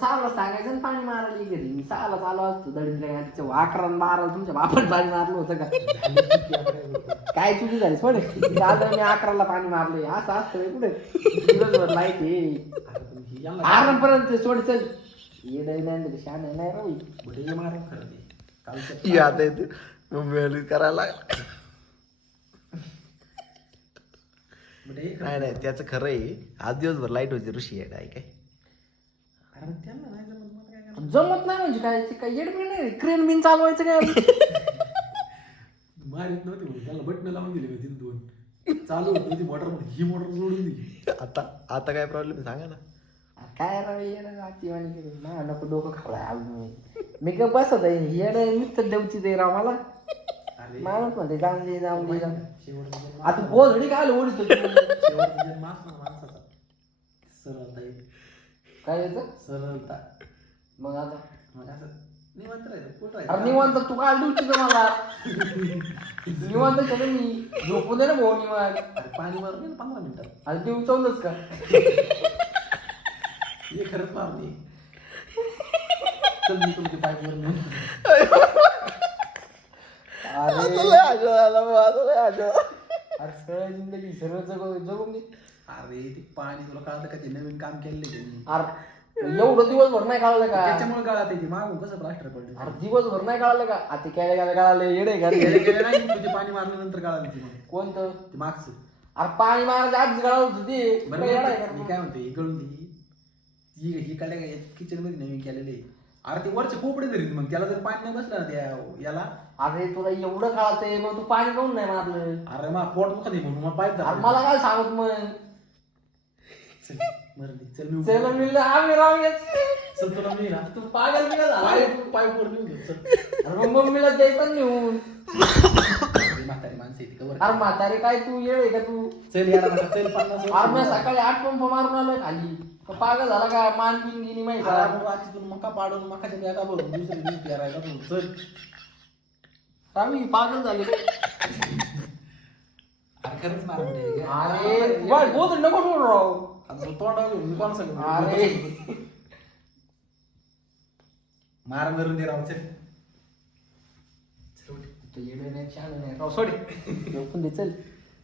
सहाला सांगायचं पाणी मारायला घरी मी सहाला चालू असतो दडीच्या 11 मारायला तुमच्या बापात पाणी मारलं होतं का काय चुकी झाली सोडे दादा मी 11ला पाणी मारले असं असतं कुठे दिवसभर लाईट हे आरामपर्यंत सोड चल येड नाही शान नाही राहू कुठे मारून खरं याद येते मम्मी करायला लागला नाही नाही त्याचं खरं आहे आज दिवसभर लाईट होती ऋषी आहे काय काय जमत नाही म्हणजे काय काय येडबिड नाही क्रेन बिन चालवायचं काय मारित नव्हती त्याला बटन लावून दिली होती दोन चालू होती ती मोटर ही मोटर जोडून दिली आता आता काय प्रॉब्लेम सांगा ना काय राव येड ना नको डोकं खावलाय मी काय बसत आहे येड नुसतं देवची ते राव मला माणूस म्हणते जाऊन दे जाऊन दे जाऊन आता बोल काय ओढतो सरळता काय येतं सरळता मग आता मग असं निवांत राहायचं कुठं अरे निवांत तू काय देऊची का मला निवांत केलं मी झोपू दे ना भाऊ निवांत पाणी मारून 15 मिनिटात आणि ते उचललंच का हे खरंच मारणे चल मी तुमचे पाईप वर नेऊन अरे सरळ जिंदगी सरळ जगून दे अरे ते पाणी तुला कळतं का ते नवीन काम केलेलं त्यांनी अरे एवढं दिवसभर नाही कळलं का त्याच्यामुळे गळात आहे मागून कसं प्लास्टर पडलं अरे दिवसभर नाही कळलं का आता काय काय कळालं येडे का नाही तुझे पाणी मारल्यानंतर गळालं ती मग कोणतं ते मागचं अरे पाणी मारायचं आधीच गळालं होतं ते बरं काय येडा आहे का मी तू? काय म्हणते ही गळून ती ही काढल्या काय किचन मध्ये नवीन केलेले अरे ते वरचे पोपडे धरीत मग त्याला जर पाणी नाही बसलं ना त्या याला अरे तुला एवढं कळतंय मग तू पाणी काऊन नाही मारलं अरे मग पोट दुखत आहे म्हणून मग पाईप अरे मला काय सांगत मग चल मी चल मी आम्ही राहून चल तुला मी ना तू पागल बिगल झाला पाईप वर नेऊन घेऊ चल अरे मग मम्मीला द्यायचं नेऊन म्हातारी माणसं येते कवर अरे म्हातारे काय तू येड आहे का तू चल याला म्हणा, चल 50 अरे मी सकाळी 8 पंप मारून आलोय खाली का पागल झाला का मान पिन गेली माहिती का? रात्रीतून मका पाडून मकाच्या बिया भरून दुसऱ्या दिवशी पेरायला भरून चल आम्ही पागल झाले अरे खरंच मार म्हणजे अरे बोल नको बोल राव तोंडावर घेऊन मी कोण सांगू अरे मार करून दे राव चल तू येडे नाही छान नाही राव सोड झोपून दे चल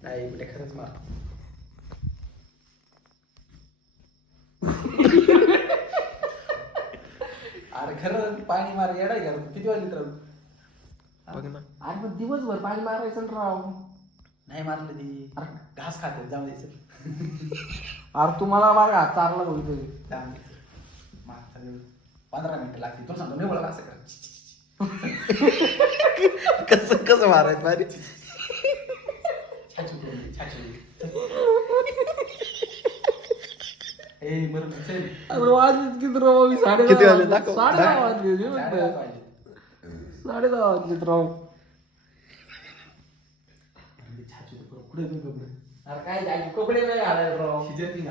नाही म्हणजे खरंच मार अरे खरं पाणी मार येडाय का किती वाजले तर बघ ना अरे पण दिवसभर पाणी मारायचं ना राव नाही मारलं ती घास खाते जाऊ द्यायचं अरे तुम्हाला बघा चारला बोलतोय 15 मिनिटं लागतील तो सांगतो नाही बोला असं कर कसं कसं मारायचं पाणी छाछू करून छाछू ए बरं चल अरे वाजलेत किती राव किती वाजले? दाखव. 10:30 वाजले 10:30 वाजलेत राव छाछू पुढे अरे काय झाले कपडे नाही घालायला राव शिजत नाही